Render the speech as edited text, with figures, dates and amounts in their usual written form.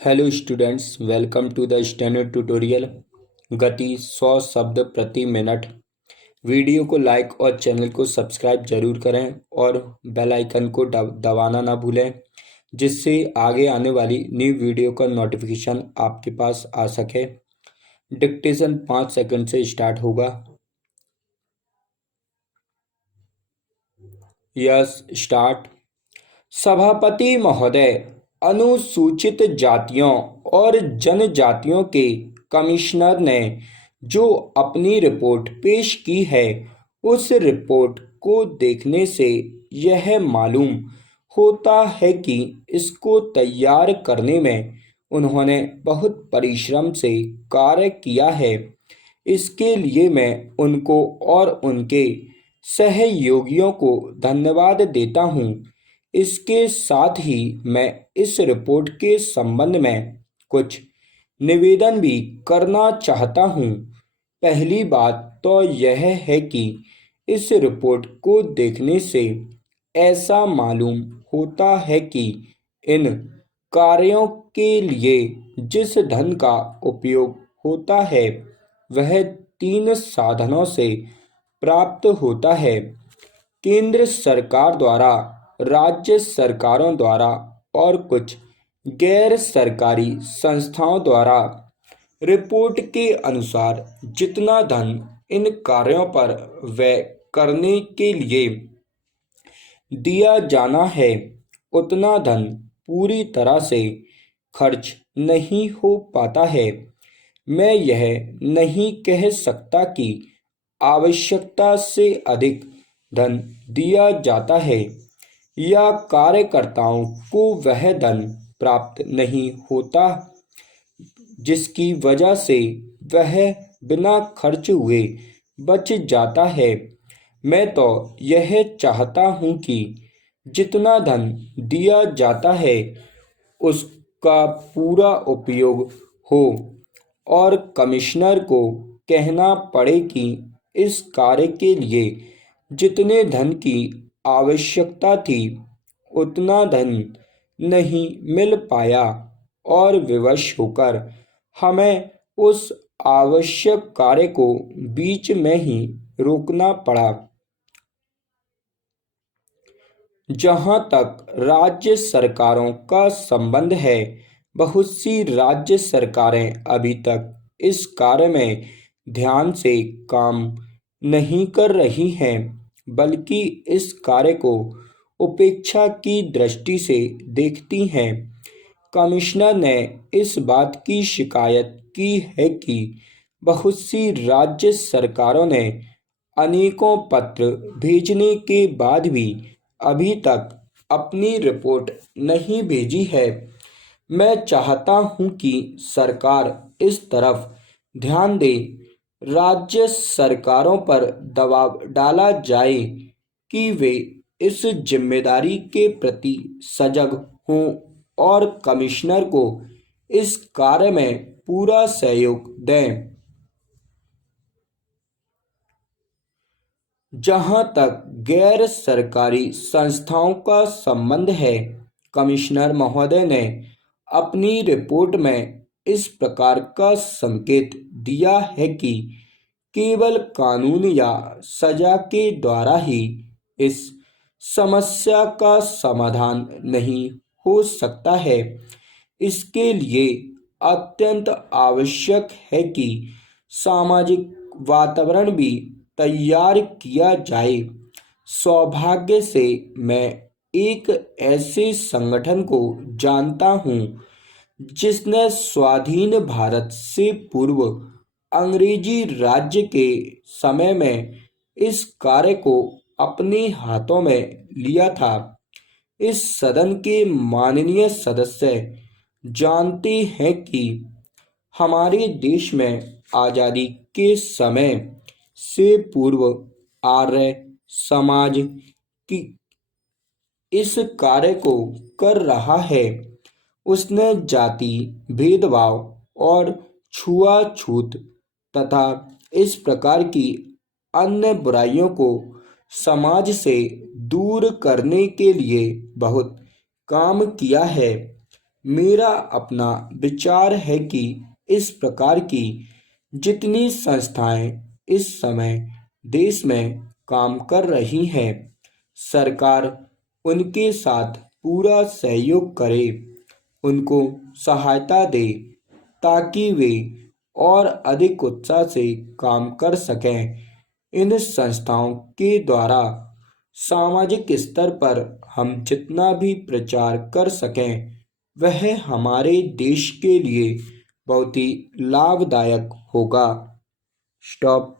Hello students, welcome to the standard tutorial. गति 100 शब्द प्रति मिनट। वीडियो को लाइक और चैनल को सब्सक्राइब जरूर करें और बेल आइकन को दबाना ना भूलें, जिससे आगे आने वाली न्यू वीडियो का नोटिफिकेशन आपके पास आ सके। डिक्टेशन 5 सेकंड से स्टार्ट होगा। Yes, start. सभापति महोदय, अनुसूचित जातियों और जनजातियों के कमिश्नर ने जो अपनी रिपोर्ट पेश की है, उस रिपोर्ट को देखने से यह मालूम होता है कि इसको तैयार करने में उन्होंने बहुत परिश्रम से कार्य किया है। इसके लिए मैं उनको और उनके सहयोगियों को धन्यवाद देता हूँ। इसके साथ ही मैं इस रिपोर्ट के संबंध में कुछ निवेदन भी करना चाहता हूँ। पहली बात तो यह है कि इस रिपोर्ट को देखने से ऐसा मालूम होता है कि इन कार्यों के लिए जिस धन का उपयोग होता है वह 3 साधनों से प्राप्त होता है: केंद्र सरकार द्वारा, राज्य सरकारों द्वारा और कुछ गैर सरकारी संस्थाओं द्वारा। रिपोर्ट के अनुसार जितना धन इन कार्यों पर व्यय करने के लिए दिया जाना है, उतना धन पूरी तरह से खर्च नहीं हो पाता है। मैं यह नहीं कह सकता कि आवश्यकता से अधिक धन दिया जाता है या कार्यकर्ताओं को वह धन प्राप्त नहीं होता जिसकी वजह से वह बिना खर्च हुए बच जाता है। मैं तो यह चाहता हूँ कि जितना धन दिया जाता है उसका पूरा उपयोग हो और कमिश्नर को कहना पड़े कि इस कार्य के लिए जितने धन की आवश्यकता थी उतना धन नहीं मिल पाया और विवश होकर हमें उस आवश्यक कार्य को बीच में ही रोकना पड़ा। जहां तक राज्य सरकारों का संबंध है, बहुत सी राज्य सरकारें अभी तक इस कार्य में ध्यान से काम नहीं कर रही हैं, बल्कि इस कार्य को उपेक्षा की दृष्टि से देखती हैं। कमिश्नर ने इस बात की शिकायत की है कि बहुत सी राज्य सरकारों ने अनेकों पत्र भेजने के बाद भी अभी तक अपनी रिपोर्ट नहीं भेजी है। मैं चाहता हूं कि सरकार इस तरफ ध्यान दे। राज्य सरकारों पर दबाव डाला जाए कि वे इस जिम्मेदारी के प्रति सजग हों और कमिश्नर को इस कार्य में पूरा सहयोग दें। जहां तक गैर सरकारी संस्थाओं का संबंध है, कमिश्नर महोदय ने अपनी रिपोर्ट में इस प्रकार का संकेत दिया है कि केवल कानून या सजा के द्वारा ही इस समस्या का समाधान नहीं हो सकता है। इसके लिए अत्यंत आवश्यक है कि सामाजिक वातावरण भी तैयार किया जाए। सौभाग्य से मैं एक ऐसे संगठन को जानता हूँ जिसने स्वाधीन भारत से पूर्व अंग्रेजी राज्य के समय में इस कार्य को अपने हाथों में लिया था। इस सदन के माननीय सदस्य जानते हैं कि हमारे देश में आज़ादी के समय से पूर्व आर्य समाज की इस कार्य को कर रहा है। उसने जाति भेदभाव और छुआछूत तथा इस प्रकार की अन्य बुराइयों को समाज से दूर करने के लिए बहुत काम किया है। मेरा अपना विचार है कि इस प्रकार की जितनी संस्थाएं इस समय देश में काम कर रही हैं, सरकार उनके साथ पूरा सहयोग करे, उनको सहायता दे ताकि वे और अधिक उत्साह से काम कर सकें। इन संस्थाओं के द्वारा सामाजिक स्तर पर हम जितना भी प्रचार कर सकें वह हमारे देश के लिए बहुत ही लाभदायक होगा। स्टॉप।